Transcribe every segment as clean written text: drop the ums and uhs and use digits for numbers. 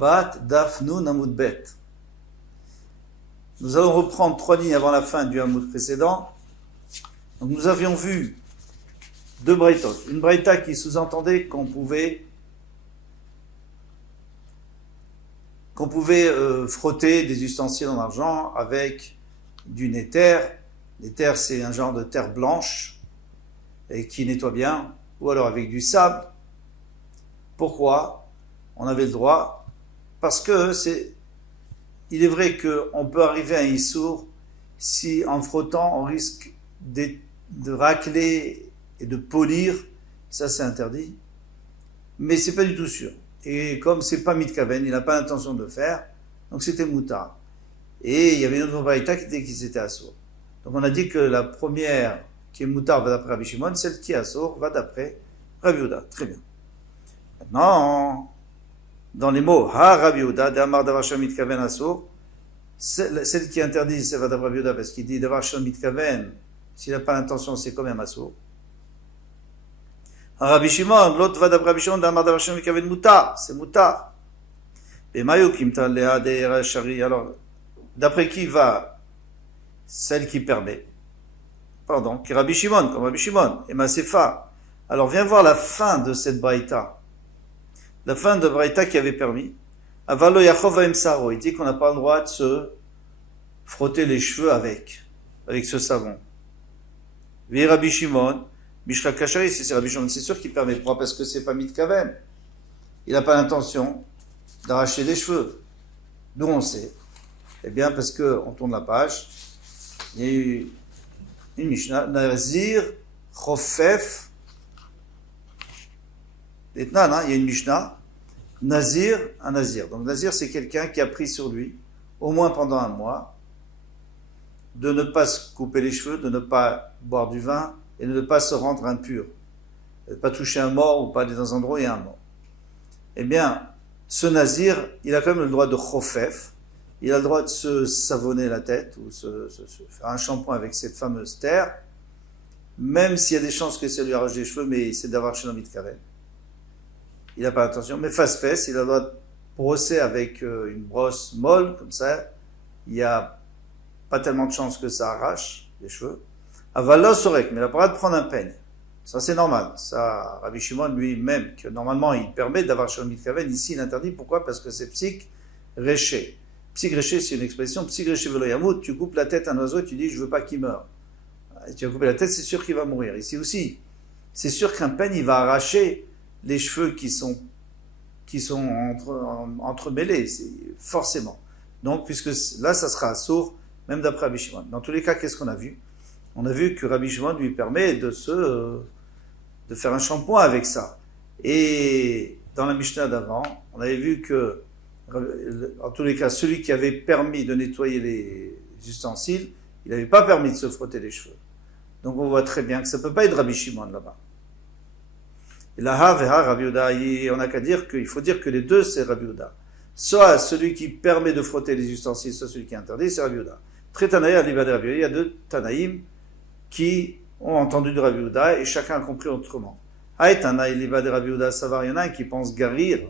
Shabbat, Daf Nun Amud Bet. Nous allons reprendre 3 lignes avant la fin du Amud précédent. Donc nous avions vu 2 braïtot. Une braïta qui sous-entendait qu'on pouvait frotter des ustensiles en argent avec du néther. Néther, c'est un genre de terre blanche et qui nettoie bien, ou alors avec du sable. Pourquoi on avait le droit? Parce que il est vrai qu'on peut arriver à un issour si en frottant on risque de racler et de polir, ça c'est interdit, mais c'est pas du tout sûr. Et comme c'est pas mitkaven, il n'a pas l'intention de le faire, donc c'était moutard. Et il y avait une autre braïta qui disait qu'ils étaient assourds. Donc on a dit que la première qui est moutard va d'après Rabbi Shimon, celle qui est assour va d'après Rabbi Yehuda. Très bien. Maintenant, dans les mots Ha Rabbi Yehuda, D'Amar Davar Shel Mitkaven Assour, celle qui interdit, c'est va d'après Rabbi Yehuda, parce qu'il dit Davar Shel Mitkaven, s'il n'a pas l'intention, c'est quand même assour. Rabbi Shimon, l'autre va d'après Rabbi Shimon, D'Amar Davar Shel Mitkaven Moutar, c'est Moutar. Et Mayu Kimta Lea De Shari, alors, d'après qui va celle qui permet? Pardon, qui est Rabbi Shimon, comme Rabbi Shimon, et Masefa. Alors viens voir la fin de cette braïta. La fin de braïta qui avait permis. Avalo Yachov Emsaro, il dit qu'on n'a pas le droit de se frotter les cheveux avec ce savon. Vi Rabbi Shimon, Mishra Kashari, si c'est Rabbi Shimon, c'est sûr qu'il permet. Pourquoi? Parce que c'est pas mitkaven. Il n'a pas l'intention d'arracher les cheveux. D'où on sait? Eh bien, parce que on tourne la page, il y a eu une Mishnah, Nazir, Chofef, il y a une Mishnah, Nazir, un Nazir. Donc Nazir, c'est quelqu'un qui a pris sur lui, au moins pendant un mois, de ne pas se couper les cheveux, de ne pas boire du vin, et de ne pas se rendre impur. De ne pas toucher un mort, ou pas aller dans un endroit où il y a un mort. Eh bien, ce Nazir, il a quand même le droit de Chofef, il a le droit de se savonner la tête, ou se faire un shampoing avec cette fameuse terre, même s'il y a des chances que ça lui arrache les cheveux, mais c'est d'avoir chez l'homme de Karen. Il n'a pas l'intention, mais face-fesse, il a le droit de brosser avec une brosse molle, comme ça, il n'y a pas tellement de chances que ça arrache les cheveux. Avala sorek, mais il n'a pas le droit de prendre un peigne. Ça, c'est normal. Ça, Rabbi Shimon lui-même, que normalement, il permet d'avoir chez l'homme de Karen, ici, il interdit. Pourquoi? Parce que c'est psych réché. Psych réché, c'est une expression, psych réché velo yamout, tu coupes la tête à un oiseau et tu dis, je veux pas qu'il meure. Et tu vas couper la tête, c'est sûr qu'il va mourir. Ici aussi, c'est sûr qu'un peigne, il va arracher les cheveux qui sont entremêlés, forcément. Donc, puisque là, ça sera sourd, même d'après Rabbi Shimon. Dans tous les cas, qu'est-ce qu'on a vu? On a vu que Rabbi Shimon lui permet de faire un shampoing avec ça. Et dans la Mishnah d'avant, on avait vu que, en tous les cas, celui qui avait permis de nettoyer les ustensiles, il n'avait pas permis de se frotter les cheveux. Donc on voit très bien que ça ne peut pas être Rabbi Shimon là-bas. Et là, Rabbi Yehuda, on n'a qu'à dire qu'il faut dire que les deux, c'est Rabbi Yehuda. Soit celui qui permet de frotter les ustensiles, soit celui qui interdit, c'est Rabbi Yehuda. Très Tanaïm, il y a 2 Tanaïm qui ont entendu de Rabbi Yehuda et chacun a compris autrement. Haït Tanaïm, Liba de Rabbi Yehuda, Savar, il y en a un qui pense garir.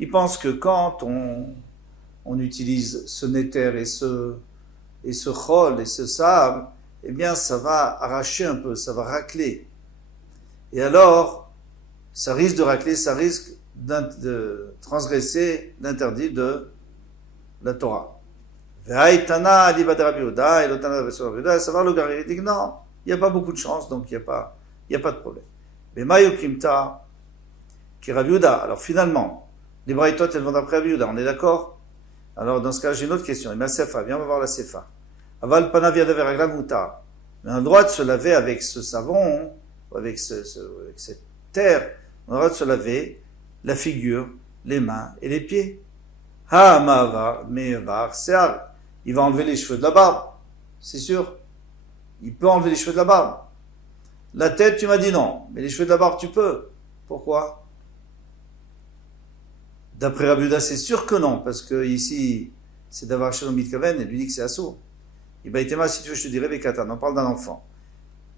Il pense que quand on utilise ce néther et ce chol et ce sable, eh bien ça va arracher un peu, ça va racler. Et alors, ça risque de racler, ça risque de transgresser l'interdit de la Torah. Et il dit non, il n'y a pas beaucoup de chance, donc il n'y a pas de problème. Mais Mayu Kimta, qui est Rabbi Yehuda, alors finalement, les braïtot, elles vont d'après Rabbi Yehuda, on est d'accord? Alors dans ce cas, j'ai une autre question. La Sefa, viens, on va voir la Sefa. Aval Panav Yadav Raglav Mutar. On a le droit de se laver avec ce savon, avec cette terre, on a le droit de se laver la figure, les mains et les pieds. Ha Ma'avar, Me'avar, Se'ar. Il va enlever les cheveux de la barbe, c'est sûr. Il peut enlever les cheveux de la barbe. La tête, tu m'as dit non, mais les cheveux de la barbe, tu peux. Pourquoi? D'après Rabbi Yehuda, c'est sûr que non, parce que ici, c'est d'avoir Shalom Mitkaven, et lui dit que c'est assourd. Il va être si tu veux, je te dirais, Bekatan, on parle d'un enfant.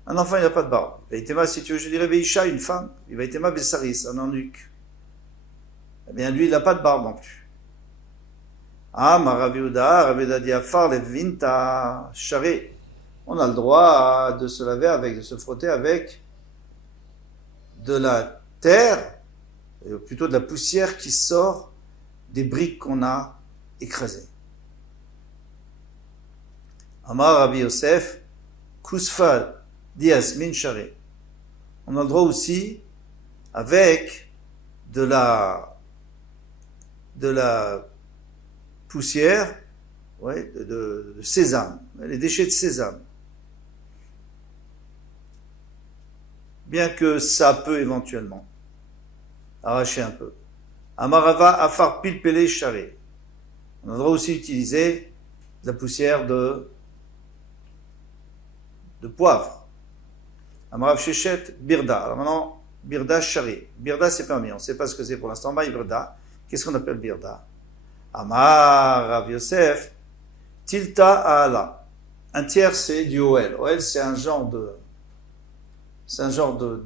Un enfant, il n'a pas de barbe. Il va être si tu veux, je te dirais, Beisha, une femme. Il va être Bessaris, un eunuque. Eh bien, lui, il n'a pas de barbe non plus. Ah, ma Rav Yehuda dit Afar levinta charé. On a le droit de se laver avec, de se frotter avec de la terre, plutôt de la poussière qui sort des briques qu'on a écrasées. Amar Rabbi Yosef, Kusfa diasmin charé. On a le droit aussi avec de la poussière, ouais, de sésame, les déchets de sésame. Bien que ça peut éventuellement arracher un peu. Amarava afar pilpele charé. On a le droit aussi d'utiliser de la poussière de poivre. Amarav shechet birda. Alors maintenant, birda charé. Birda c'est permis. On ne sait pas ce que c'est pour l'instant. Birda. Qu'est-ce qu'on appelle birda? Amar Rav Yosef, tilta ala. Un tiers c'est du Oel. Oel c'est un genre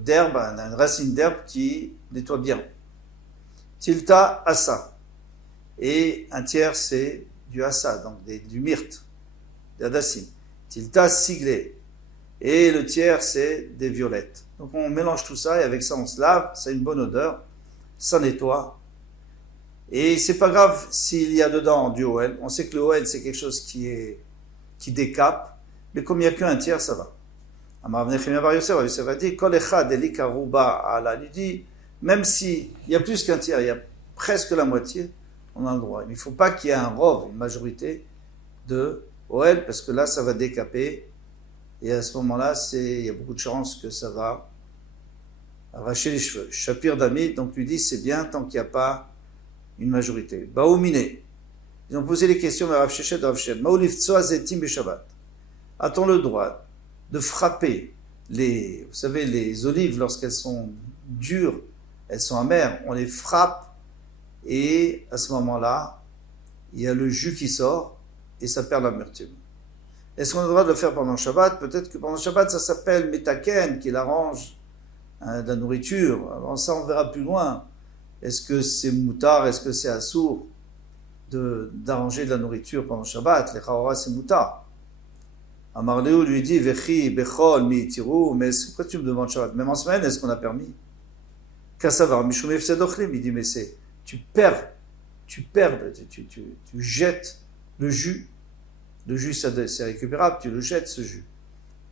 d'herbe, une racine d'herbe qui nettoie bien. Tilta asa. Et un tiers c'est du asa, donc du myrte, d'adassim. Tilta siglé. Et le tiers c'est des violettes. Donc on mélange tout ça et avec ça on se lave, ça a une bonne odeur, ça nettoie. Et c'est pas grave s'il y a dedans du Oel. On sait que le Oel c'est quelque chose qui décape, mais comme il n'y a qu'un tiers, ça va. Yosef a dit, il dit, même s'il y a plus qu'un tiers, il y a presque la moitié, on a le droit. Il ne faut pas qu'il y ait un rov, une majorité de Oel, parce que là, ça va décaper, et à ce moment-là, il y a beaucoup de chances que ça va arracher les cheveux. Shapir Damit, donc lui dit, c'est bien tant qu'il n'y a pas une majorité. Baoumine. Ils ont posé les questions à Rav Shechet et Rav Shem. Maoulif tsoa zetim beshabbat. A-t-on le droit de frapper vous savez, les olives, lorsqu'elles sont dures, elles sont amères, on les frappe, et à ce moment-là, il y a le jus qui sort, et ça perd l'amertume. Est-ce qu'on a le droit de le faire pendant le Shabbat? Peut-être que pendant le Shabbat, ça s'appelle metaken, qui arrange de la nourriture. Alors ça, on verra plus loin. Est-ce que c'est moutar, est-ce que c'est assour d'arranger de la nourriture pendant le Shabbat? Les chaora, c'est moutar. Amarléou lui dit, Vechi, Bechol, mi tirou, mais pourquoi tu me demandes Shabbat? Même en semaine, est-ce qu'on a permis? Kassavar, Mishum Efsedochlim, il dit, mais tu jettes le jus. Le jus, c'est récupérable, tu le jettes, ce jus.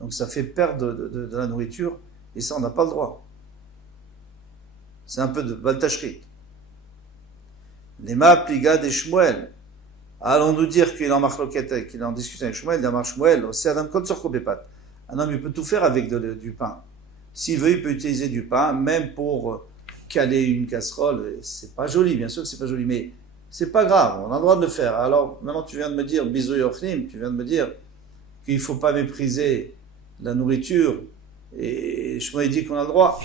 Donc ça fait perdre de la nourriture, et ça, on n'a pas le droit. C'est un peu de baltachrit. Lema pliga de Shmuel. Allons-nous dire qu'il est en marloquette, qu'il est en discussion avec Shmuel, d'Amar Shmuel, c'est Adam Kol sur Kobepat. Un homme, il peut tout faire avec du pain. S'il veut, il peut utiliser du pain, même pour caler une casserole. C'est pas joli, bien sûr que c'est pas joli, mais c'est pas grave, on a le droit de le faire. Alors, maintenant, tu viens de me dire, bisou yochlim, tu viens de me dire qu'il faut pas mépriser la nourriture, et Shmuel dit qu'on a le droit.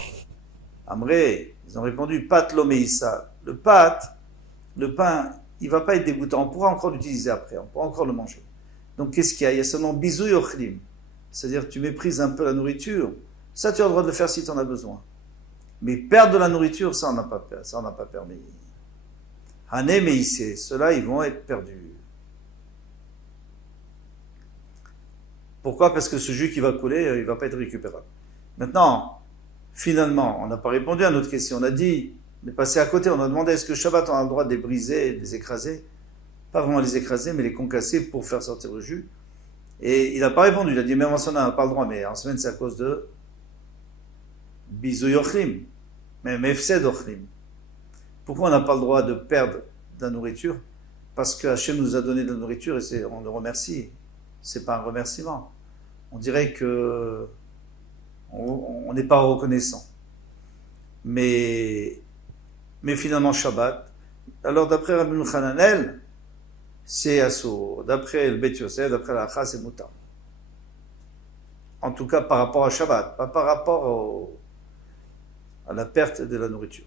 Amré, ils ont répondu, pat l'omeissa. Le pain, il va pas être dégoûtant. On pourra encore l'utiliser après, on pourra encore le manger. Donc qu'est-ce qu'il y a? Il y a seulement bisou yochlim. C'est-à-dire tu méprises un peu la nourriture. Ça, tu as le droit de le faire si tu en as besoin. Mais perdre de la nourriture, ça, on n'a pas permis. Hané, mais ici, ceux-là, ils vont être perdus. Pourquoi? Parce que ce jus qui va couler, il va pas être récupérable. Maintenant, finalement, on n'a pas répondu à notre question. On a dit, on est passé à côté, on a demandé est-ce que Shabbat on a le droit de les briser, de les écraser? Pas vraiment les écraser, mais les concasser pour faire sortir le jus. Et il n'a pas répondu, il a dit même en semaine on n'a pas le droit, mais en semaine c'est à cause de bisou yochlim, même efsed ochlim. Pourquoi on n'a pas le droit de perdre de la nourriture? Parce que Hachem nous a donné de la nourriture et on le remercie. C'est pas un remerciement. On dirait que on n'est pas reconnaissant. Mais finalement Shabbat, alors d'après Rabbi Hananel, c'est assour. D'après le Bet Yosef, d'après la Hacha, c'est moutar. En tout cas par rapport à Shabbat, pas par rapport à la perte de la nourriture.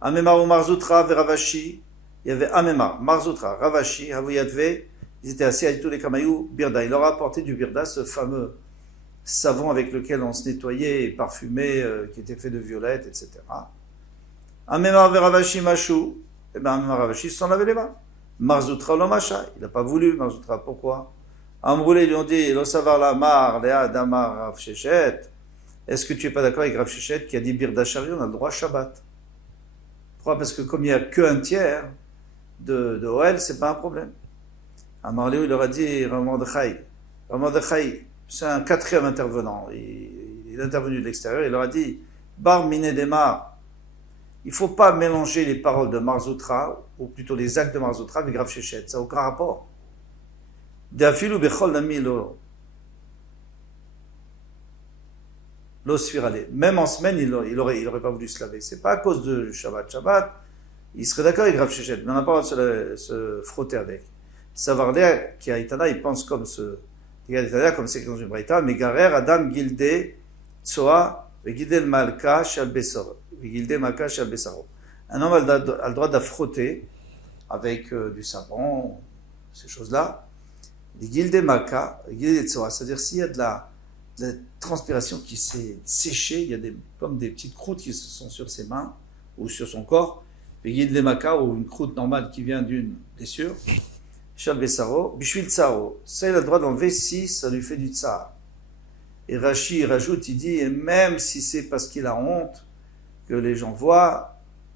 Amemar ou Marzoutra ve Ravashi, il y avait Amemar, Marzoutra, Ravashi, Havuyadve, ils étaient assis à tous les Kamayou, Birda. Il leur a apporté du Birda, ce fameux savon avec lequel on se nettoyait et parfumait, qui était fait de violettes, etc. Amemar ve Ravashi Machou, et bien Amemar Ravashi se sont lavé les mains. Marzoutra Lomacha, il n'a pas voulu, Marzoutra, pourquoi? Amroulé lui ont dit, Lo savar la mar, Léa Damar Rav Shechet. Est-ce que tu n'es pas d'accord avec Rav Shechet qui a dit Birdachari, on a le droit Shabbat? Pourquoi? Parce que comme il n'y a qu'un tiers de OL, c'est pas un problème. Amarléou, il leur a dit Rav Mordechai. Rav Mordechai, c'est un quatrième intervenant. Il est intervenu de l'extérieur, il leur a dit Bar Miné Demar. Il ne faut pas mélanger les paroles de Marzoutra, ou plutôt les actes de Marzoutra, avec Rav Shechet. Ça n'a aucun rapport. D'afilou bechol nami lo sfirale. Même en semaine, il n'aurait pas voulu se laver. C'est pas à cause de Shabbat. Shabbat, il serait d'accord avec Rav Shechet, mais on n'a pas le droit de se frotter avec. Savarler, qui a Itana, il pense comme comme c'est dans une braïta, mais Garer, Adam, Gilde, Tsoa, Gilde Malka, Shal Besaro. Un homme a le droit de frotter avec du savon, ces choses-là. Les gilde maka, gilde tsoa, c'est-à-dire s'il y a de la transpiration qui s'est séchée, il y a comme des petites croûtes qui sont sur ses mains ou sur son corps, les gilde maka ou une croûte normale qui vient d'une blessure, shal besaro, bishvil tsaro, ça il a le droit d'enlever si ça lui fait du tsar. Et Rashi rajoute, il dit, et même si c'est parce qu'il a honte, que les gens voient,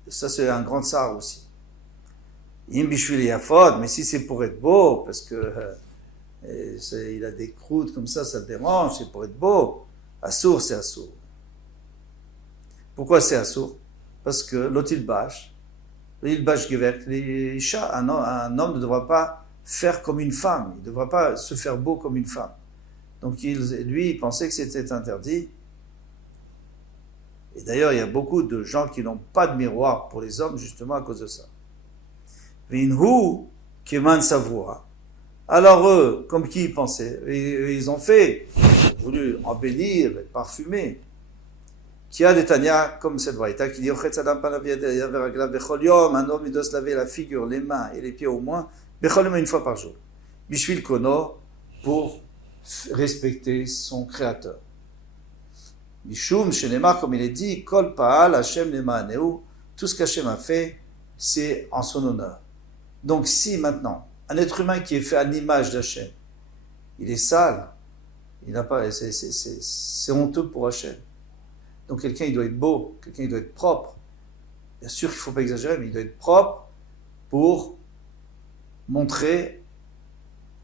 ça c'est un grand tsar aussi. Imbishvili yafod, mais si c'est pour être beau, parce que il a des croûtes comme ça le dérange, c'est pour être beau. Assour, c'est assour. Pourquoi c'est assour? Parce que l'otilbash gevert, les chats, un homme ne devra pas faire comme une femme, il ne devra pas se faire beau comme une femme. Donc lui, il pensait que c'était interdit. Et d'ailleurs, il y a beaucoup de gens qui n'ont pas de miroir pour les hommes, justement à cause de ça. Vinhu, keman savoura. Alors eux, comme qui ils pensaient, ils ont voulu embellir, parfumer. Qui a des Tanya, comme cette braïta, qui dit, un homme, il doit se laver la figure, les mains et les pieds au moins, une fois par jour. Bishvil kono, pour respecter son créateur. Mishum, Shenemar, comme il est dit, Kol Paal, Hashem Lemaaneu, tout ce qu'Hashem a fait, c'est en son honneur. Donc si maintenant, un être humain qui est fait à l'image d'Hachem, il est sale, il n'a pas, c'est honteux pour Hachem. Donc quelqu'un, il doit être beau, quelqu'un, il doit être propre. Bien sûr qu'il ne faut pas exagérer, mais il doit être propre pour montrer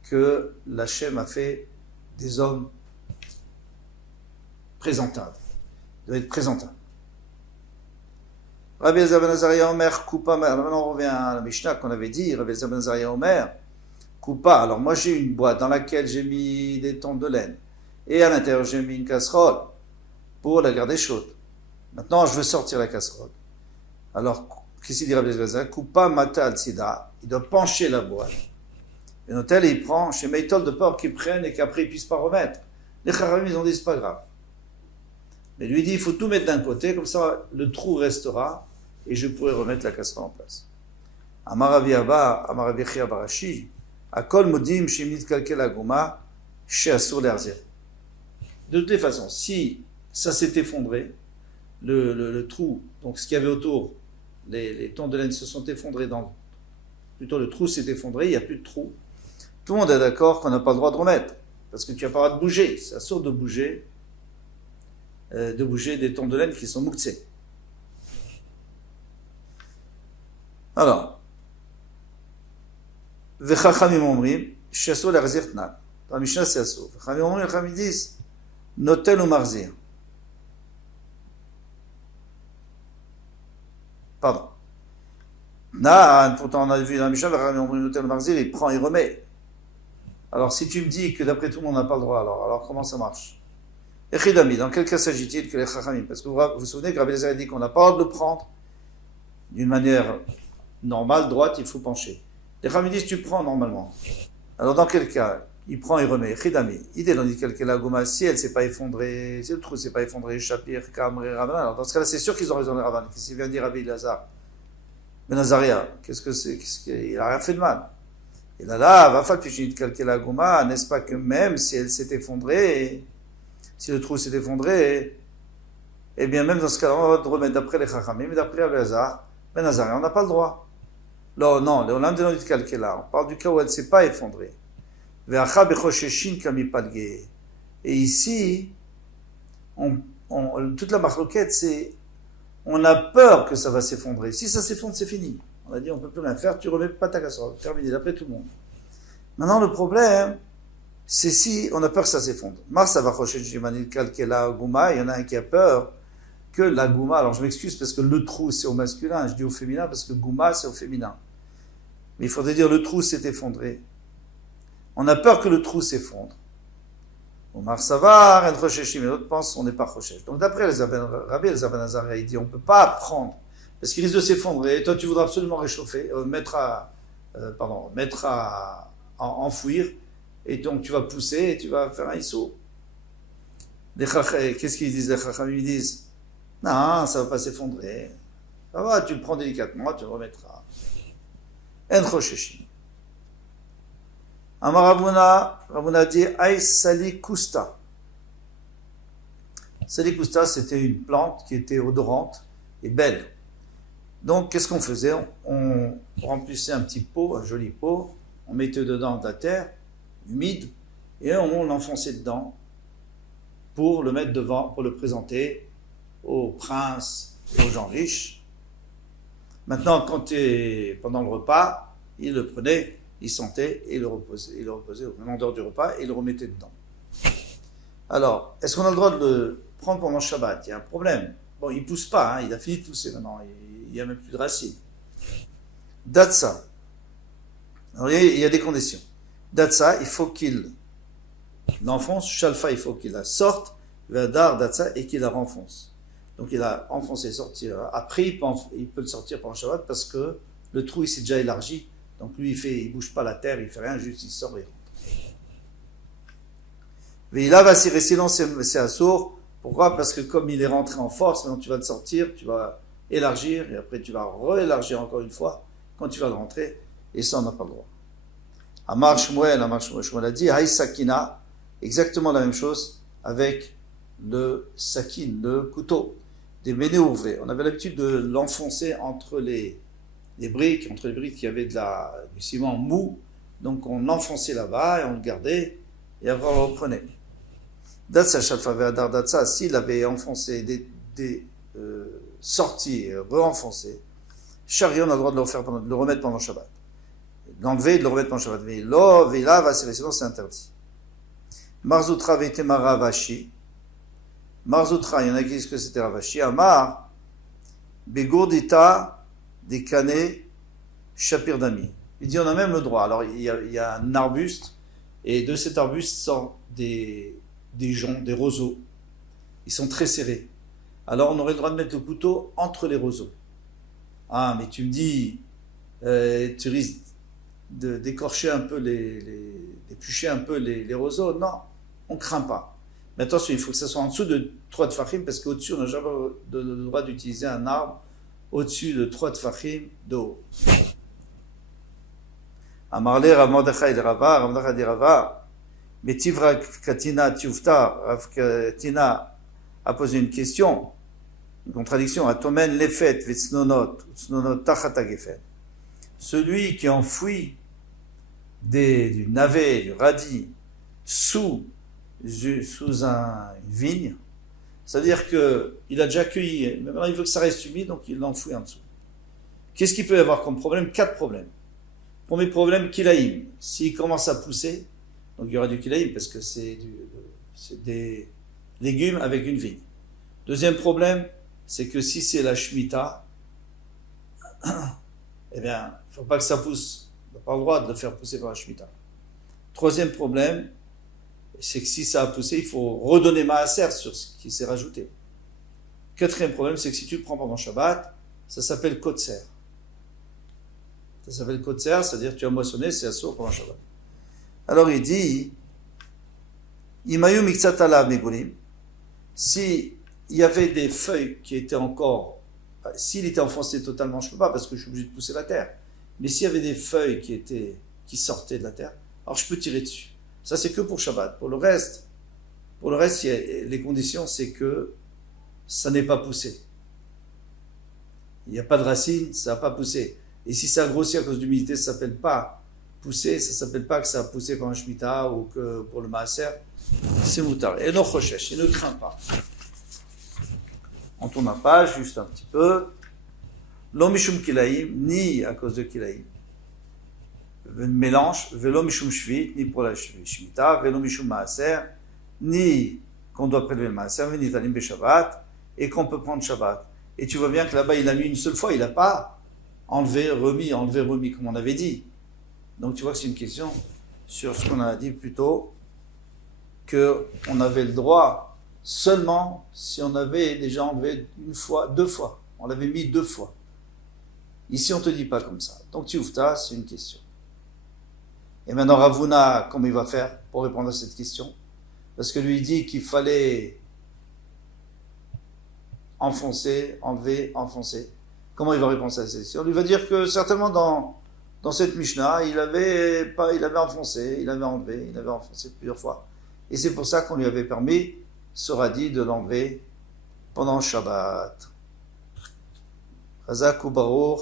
que l'Hachem a fait des hommes présentable. Il doit être présentable. Rabbi Elazar ben Azaria Omer, Coupa. Maintenant on revient à la Mishnah qu'on avait dit. Rabbi Elazar ben Azaria Omer, Coupa. Alors moi j'ai une boîte dans laquelle j'ai mis des tongs de laine. Et à l'intérieur j'ai mis une casserole pour la garder chaude. Maintenant je veux sortir la casserole. Alors, qu'est-ce qu'il dit Rabbi Elazar ben Azaria? Coupa mata al sida. Il doit pencher la boîte. Et l'hôtel il prend chez Meitol de peur qu'ils prennent et qu'après ils ne puissent pas remettre. Les Chachamim ils ont dit c'est pas grave. Mais lui dit, il faut tout mettre d'un côté, comme ça le trou restera et je pourrai remettre la casserole en place. Amaravi Abba, Amaravi Chia Barashi, Akol Modim Shemit Kalkel Aguma, Sheasur Lerzir. De toutes les façons, si ça s'est effondré, le trou, donc ce qu'il y avait autour, les tons de laine se sont effondrés plutôt le trou s'est effondré, il n'y a plus de trou. Tout le monde est d'accord qu'on n'a pas le droit de remettre, parce que tu n'as pas le droit de bouger, c'est assour de bouger des tons de laine qui sont mouktsés. Alors, Vechachamim omrim, she'asur lerzir tnan. Dans la Mishnah, c'est assour. Vechachamim omrim, les Chachamim disent, notel ou marzir. Pardon. Pourtant on a vu dans la Mishnah, Vechachamim omrim, notel ou marzir, il prend, il remet. Alors si tu me dis que d'après tout le monde on n'a pas le droit, alors comment ça marche? Echidami, dans quel cas s'agit-il que les Chachamim? Parce que vous vous souvenez que Rabbi Elazar a dit qu'on n'a pas le droit de le prendre d'une manière normale, droite, il faut pencher. Les Chachamim disent tu prends normalement. Alors dans quel cas? Il prend et remet. Echidami, idée, on dit la goma, si elle ne s'est pas effondrée, si le trou ne s'est pas effondré, Shapir, Kamri, Ravan, alors dans ce cas-là c'est sûr qu'ils ont raison les Ravan. Qu'est-ce qu'il vient de dire Rabbi Elazar? Ben Azaria, qu'est-ce que c'est? Il n'a rien fait de mal. Et là, va falloir que la goma, n'est-ce pas que même si elle s'est effondrée, si le trou s'est effondré, bien même dans ce cas-là, on va remettre d'après les Chachamim, mais d'après Rabbi Elazar, Ben Azaria, on n'a pas le droit. Non, non, l'Olam de l'Onit Kalkela, on parle du cas où elle ne s'est pas effondrée. Ve'acha bechoshishin kamipalge. Et ici, toute la marloquette, c'est on a peur que ça va s'effondrer. Si ça s'effondre, c'est fini. On a dit, on ne peut plus rien faire, tu remets pas ta casserole. Terminé, d'après tout le monde. Maintenant, le problème, c'est si on a peur que ça s'effondre. Mars va rocher Jimanil Kalkela Gouma, il y en a un qui a peur que la Gouma, alors je m'excuse parce que le trou c'est au masculin, je dis au féminin parce que Gouma c'est au féminin. Mais il faudrait dire le trou s'est effondré. On a peur que le trou s'effondre. Omar Savar, El Rocheshi, mais l'autre pense on n'est pas Rochesh. Donc d'après Rabbi Eliezer Nazar, il dit on ne peut pas prendre, parce qu'il risque de s'effondrer, et toi tu voudras absolument réchauffer, enfouir, et donc tu vas pousser et tu vas faire un issou. Qu'est-ce qu'ils disent les Chachamim? Ils disent non, ça ne va pas s'effondrer. Ça va, tu le prends délicatement, tu le remettras. En Rocheshi. Amar Ravuna dit Aïs Salikusta. Salikusta, c'était une plante qui était odorante et belle. Donc, qu'est-ce qu'on faisait? On remplissait un petit pot, un joli pot, on mettait dedans de la terre humide et on l'enfonçait dedans pour le mettre devant, pour le présenter aux princes, aux gens riches. Maintenant, pendant le repas, ils le prenaient, il sentait et il le reposait au moment du repas et il le remettait dedans. Alors, est-ce qu'on a le droit de le prendre pendant Shabbat? Il y a un problème. Bon, il ne pousse pas, hein, il a fini de pousser maintenant, il n'y a même plus de racines. Datsa. Alors, il y a des conditions. Datsa, il faut qu'il l'enfonce. Shalfa, il faut qu'il la sorte. Vadar, Datsa, et qu'il la renfonce. Donc, il a enfoncé, sortir. Après, il peut le sortir pendant Shabbat parce que le trou, il s'est déjà élargi. Donc lui, il bouge pas la terre, il fait rien, juste il sort et rentre. Mais là, va s'y rester, sinon c'est assourd. Pourquoi? Parce que comme il est rentré en force, maintenant tu vas le sortir, tu vas élargir, et après tu vas réélargir encore une fois, quand tu vas le rentrer, et ça on n'a pas le droit. Amar Shmuel a dit, Haï Sakina, exactement la même chose avec le sakin, le couteau, des ménéourvés. On avait l'habitude de l'enfoncer entre les briques, il y avait du ciment mou, donc on l'enfonçait là-bas et on le gardait et après on le reprenait. Datsa Shalfa Ve'adar Datsa, s'il avait enfoncé sorti et re-enfoncé, Chari, on a le droit de le remettre pendant Shabbat. L'enlever et de le remettre pendant Shabbat. Mais là, Ve'ila, sinon c'est interdit. Marzoutra Ve'itema Ravashi. Marzoutra, il y en a qui disent que c'était Ravashi. Amar, Begourdita, des canets, Shapir d'Ami. Il dit on a même le droit. Alors il y a un arbuste et de cet arbuste sortent des joncs, des roseaux. Ils sont très serrés. Alors on aurait le droit de mettre le couteau entre les roseaux. Ah mais tu me dis, tu risques d'écorcher un peu d'éplucher un peu les roseaux. Non, on ne craint pas. Mais attention, il faut que ça soit en dessous de 3 tfachim parce qu'au-dessus on n'a jamais le droit d'utiliser un arbre au-dessus de 3 tfachim d'eau. Amarle Rav Mordechai de Rava, Rav Mordechai de Rava, Metiv Rav Katina Tiufta, Rav Katina a posé une question, une contradiction. Atomen lefet vetsnonot, tsnonot tachata gefen. Celui qui enfouit du navet, du radis, sous une vigne, c'est-à-dire qu'il a déjà cueilli, maintenant il veut que ça reste humide, donc il l'enfouit en dessous. Qu'est-ce qu'il peut y avoir comme problème? 4 problèmes. Premier problème, kilaïm. S'il commence à pousser, donc il y aura du kilaïm, parce que c'est des légumes avec une vigne. Deuxième problème, c'est que si c'est la shemitah, eh bien, il ne faut pas que ça pousse. On n'a pas le droit de le faire pousser par la shemitah. Troisième problème, c'est que si ça a poussé, il faut redonner maaser sur ce qui s'est rajouté. Quatrième problème, c'est que si tu le prends pendant Shabbat, ça s'appelle kotser. Ça s'appelle kotser, c'est-à-dire que tu as moissonné, c'est assourd pendant Shabbat. Alors il dit, Imayu miksat alav negulim, si il y avait des feuilles qui étaient encore, s'il était enfoncé totalement, je ne peux pas parce que je suis obligé de pousser la terre, mais s'il y avait des feuilles qui sortaient de la terre, alors je peux tirer dessus. Ça, c'est que pour Shabbat. Pour le reste, les conditions, c'est que ça n'est pas poussé. Il n'y a pas de racines, ça n'a pas poussé. Et si ça a grossi à cause d'humidité, ça s'appelle pas pousser, ça s'appelle pas que ça a poussé pour un Shemitah ou que pour le Maaser. C'est moutar. Et non recherche, il ne craint pas. On tourne la page juste un petit peu. Lo mishum kilaim, ni à cause de kilaim. Mélange, velo mishum shvit, ni pour la Shemitah, velo mishum Maaser, ni qu'on doit prélever le Maaser, ni talim be Shabbat, et qu'on peut prendre Shabbat. Et tu vois bien que là-bas, il a mis une seule fois, il n'a pas enlevé, remis, comme on avait dit. Donc tu vois que c'est une question sur ce qu'on a dit plus tôt, qu'on avait le droit seulement si on avait déjà enlevé une fois, 2 fois. On l'avait mis 2 fois. Ici, on ne te dit pas comme ça. Donc tu ouvres, c'est une question. Et maintenant, Ravuna, comment il va faire pour répondre à cette question? Parce que lui dit qu'il fallait enfoncer, enlever, enfoncer. Comment il va répondre à cette question? On lui va dire que certainement dans cette Mishnah, il avait enfoncé, il avait enlevé, il avait enfoncé plusieurs fois. Et c'est pour ça qu'on lui avait permis, sera dit, de l'enlever pendant Shabbat. Chazak ou Baruch,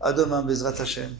à demain, Bezrat Hashem.